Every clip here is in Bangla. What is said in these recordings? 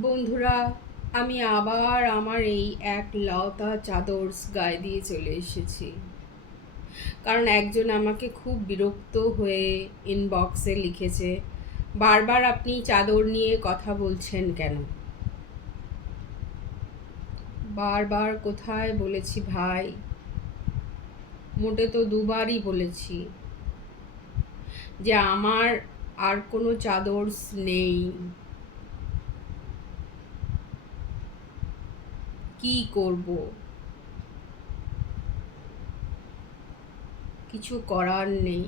বন্ধুরা, আমি আবার আমার এই এক লতা চাদর গায়ে দিয়ে চলে এসেছি। কারণ একজন আমাকে খুব বিরক্ত হয়ে ইনবক্সে লিখেছে, বারবার আপনি চাদর নিয়ে কথা বলছেন কেন? বারবার কোথায় বলেছি ভাই? মোটে তো দুবারই বলেছি যে আমার আর কোনো চাদর নেই। কি করব? কিছু করার নেই।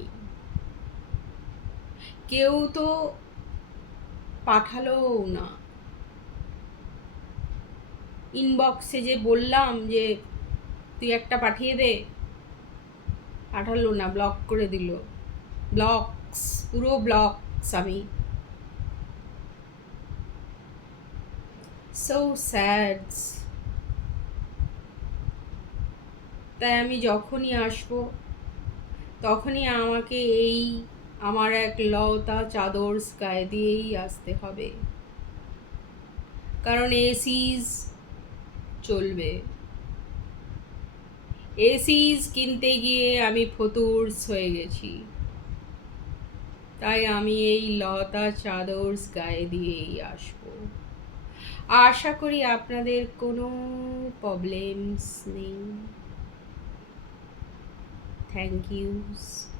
কেউ তো পাঠালো না। ইনবক্সে যে বললাম যে, তুই একটা পাঠিয়ে দে। পাঠালো না ব্লক করে দিল। ব্লকস পুরো ব্লকস আমি। সো স্যাডস তাই আমি যখনই আসব, তখনই আমাকে এই আমার এক লতা চাদর গায়ে দিয়েই আসতে হবে। কারণ এসিজ চলবে। এসিজ কিনতে গিয়ে আমি ফতুর্স হয়ে গেছি। তাই আমি এই লতা চাদর গায়ে দিয়েই আসব। আশা করি আপনাদের কোনো প্রবলেমস নেই। Thank yous.